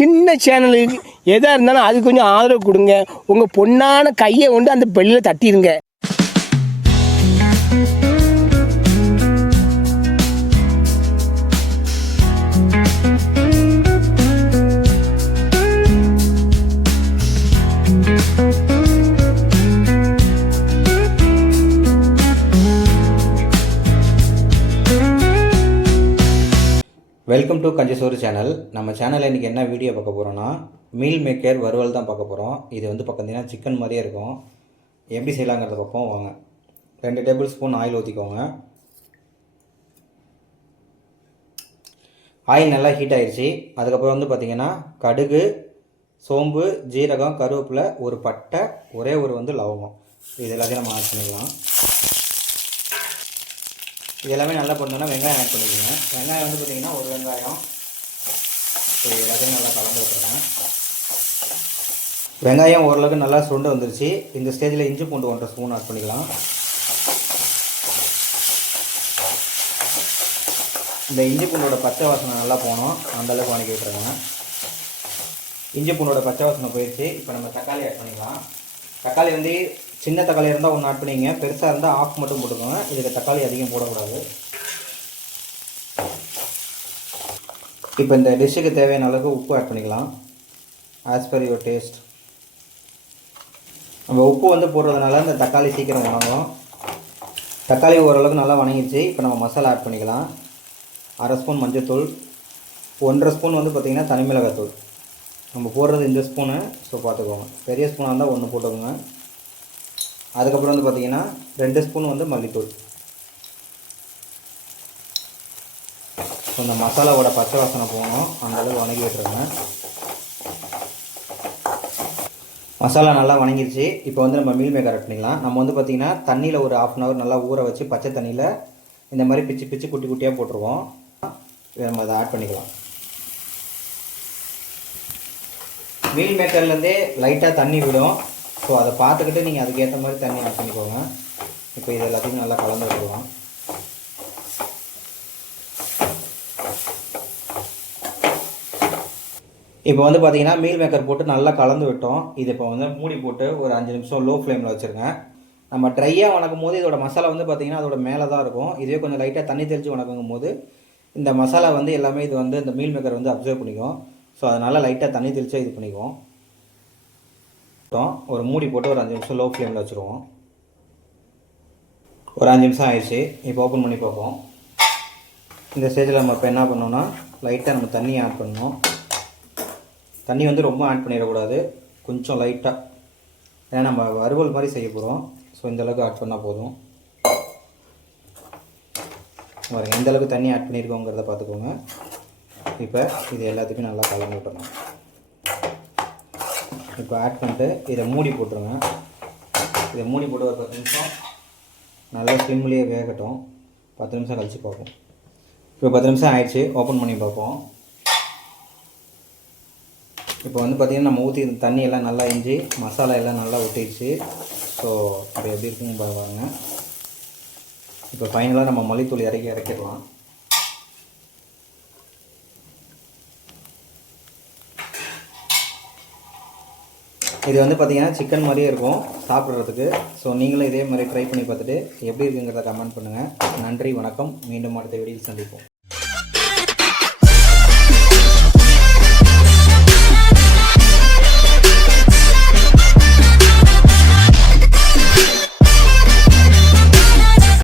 சின்ன சேனலுக்கு எதாக இருந்தாலும் அது கொஞ்சம் ஆதரவு கொடுங்க. உங்கள் பொண்ணான கையை கொண்டு அந்த பெல்லில் தட்டிடுங்க. Welcome to Kanjasoru channel. நம்ம சேனலில் இன்றைக்கி என்ன வீடியோ பார்க்க போகிறோன்னா, மீல் மேக்கர் வறுவல் தான் பார்க்க போகிறோம். இது வந்து பார்த்தீங்கன்னா சிக்கன் மாதிரியே இருக்கும். எப்படி செய்யலாங்கிறத பார்ப்போம் வாங்க. 2 டேபிள் ஸ்பூன் ஆயில் ஊற்றிக்கோங்க. ஆயில் நல்லா ஹீட் ஆகிடுச்சு. அதுக்கப்புறம் வந்து பார்த்திங்கன்னா கடுகு, சோம்பு, ஜீரகம், கருவேப்பிலை, ஒரு பட்டை, ஒரே ஒரு வந்து லவங்கம், இது எல்லாத்தையும் நம்ம ஆட் பண்ணிக்கலாம். இது எல்லாமே நல்லா பண்ணோன்னா வெங்காயம் ஆட் பண்ணிக்கோங்க. வெங்காயம் வந்து பார்த்திங்கன்னா ஒரு வெங்காயம், இது எல்லாத்தையும் நல்லா கலந்து விட்டுருங்க. வெங்காயம் ஓரளவுக்கு நல்லா சுருண்டு வந்துருச்சு. இந்த ஸ்டேஜில் இஞ்சி பூண்டு 1 ஸ்பூன் ஆட் பண்ணிக்கலாம். இந்த இஞ்சி பூண்டோட பச்சை வாசனை நல்லா போகணும், அந்தளவுக்கு வணக்கி விட்டுருங்க. இஞ்சி பூண்டோட பச்சை வாசனை போயிடுச்சு. இப்போ நம்ம தக்காளி ஆட் பண்ணிக்கலாம். தக்காளி வந்து சின்ன தக்காளி இருந்தால் 1 ஆட் பண்ணிங்க, பெருசாக இருந்தால் ஆஃப் மட்டும் போட்டுக்கோங்க. இதுக்கு தக்காளி அதிகம் போடக்கூடாது. இப்போ இந்த டிஷ்ஷுக்கு தேவையான அளவுக்கு உப்பு ஆட் பண்ணிக்கலாம். As per your taste. நம்ம உப்பு வந்து போடுறதுனால இந்த தக்காளி சீக்கிரம் வணங்கும். தக்காளி ஓரளவுக்கு நல்லா வணங்கிடுச்சு. இப்போ நம்ம மசாலா ஆட் பண்ணிக்கலாம். 1/2 ஸ்பூன் மஞ்சள்தூள், 1/2 ஸ்பூன் வந்து பார்த்திங்கன்னா தனி மிளகாத்தூள். நம்ம போடுறது இந்த ஸ்பூனு, ஸோ பார்த்துக்கோங்க. பெரிய ஸ்பூனாக இருந்தால் 1 போட்டுக்கோங்க. அதுக்கப்புறம் வந்து பார்த்திங்கன்னா 2 ஸ்பூன் வந்து மல்லித்தூள். ஸோ இந்த மசாலாவோட பச்சை வாசனை போகணும், அந்தளவுக்கு வணங்கி விட்டுருங்க. மசாலா நல்லா வணங்கிடுச்சு. இப்போ வந்து நம்ம மீல் மேக்கர் ஆட் பண்ணிக்கலாம். நம்ம வந்து பார்த்திங்கன்னா தண்ணியில் ஒரு 1/2 hour நல்லா ஊற வச்சு பச்சை தண்ணியில் இந்த மாதிரி பிச்சு பிச்சு குட்டி குட்டியாக போட்டுருவோம். இதை நம்ம அதை ஆட் பண்ணிக்கலாம். மீல் மேக்கர்லேருந்தே லைட்டாக தண்ணி விடும். ஸோ அதை பார்த்துக்கிட்டு நீங்கள் அதுக்கேற்ற மாதிரி தண்ணி ஆட் பண்ணிக்கோங்க. இப்போ இது எல்லாத்தையும் நல்லா கலந்து விட்டுருவோம். இப்போ வந்து பார்த்திங்கன்னா மீல் மேக்கர் போட்டு நல்லா கலந்து விட்டோம். இது இப்போ வந்து மூடி போட்டு ஒரு 5 நிமிஷம் லோ ஃப்ளேமில் வச்சுருங்க. நம்ம ட்ரையாக வணக்கும் போது இதோட மசாலா வந்து பார்த்திங்கன்னா அதோட மேலே தான் இருக்கும். இதுவே கொஞ்சம் லைட்டாக தண்ணி தெளித்து வணக்கும் போது இந்த மசாலா வந்து எல்லாமே இது வந்து இந்த மீல் மேக்கர் வந்து அப்சர்வ் பண்ணிக்கும். ஸோ அதனால் லைட்டாக தண்ணி தெளித்து இது பண்ணிக்குவோம். ஒரு மூடி போட்டு ஒரு 5 நிமிஷம் லோ ஃப்ளேமில் வச்சுருவோம். ஒரு 5 நிமிஷம் ஆயிடுச்சு. இப்போ ஓப்பன் பண்ணி பார்ப்போம். இந்த ஸ்டேஜில் நம்ம இப்போ என்ன பண்ணோன்னா லைட்டாக நம்ம தண்ணி ஆட் பண்ணணும். தண்ணி வந்து ரொம்ப ஆட் பண்ணிடக்கூடாது, கொஞ்சம் லைட்டாக. ஏன்னா நம்ம வறுவல் மாதிரி செய்ய போகிறோம். ஸோ இந்தளவுக்கு ஆட் பண்ணால் போதும். எந்த அளவுக்கு தண்ணி ஆட் பண்ணியிருக்கோங்கிறத பார்த்துக்கோங்க. இப்போ இது எல்லாத்துக்கும் நல்லா கலந்து விட்டுறணும். இப்போ ஆட் பண்ணிட்டு இதை மூடி போட்டுருங்க. இதை மூடி போட்டு ஒரு 10 நிமிஷம் நல்லா ஸ்லிம்லேயே வேகட்டும். 10 நிமிஷம் கழித்து பார்ப்போம். இப்போ 10 நிமிஷம் ஆயிடுச்சு. ஓப்பன் பண்ணி பார்ப்போம். இப்போ வந்து பார்த்திங்கன்னா நம்ம ஊற்றி தண்ணி எல்லாம் நல்லா இஞ்சி மசாலா எல்லாம் நல்லா ஒட்டிடுச்சு. ஸோ இப்போ எப்படி இருக்குன்னு பாருங்க. இப்போ ஃபைனலாக நம்ம மல்லித்தூள் இறக்கிடலாம். இது வந்து பார்த்திங்கன்னா சிக்கன் மாதிரியே இருக்கும் சாப்பிட்றதுக்கு. ஸோ நீங்களும் இதே மாதிரி ட்ரை பண்ணி பார்த்துட்டு எப்படி இருக்குங்கிறத கமெண்ட் பண்ணுங்கள். நன்றி, வணக்கம். மீண்டும் அடுத்த வீடியோவில் சந்திப்போம்.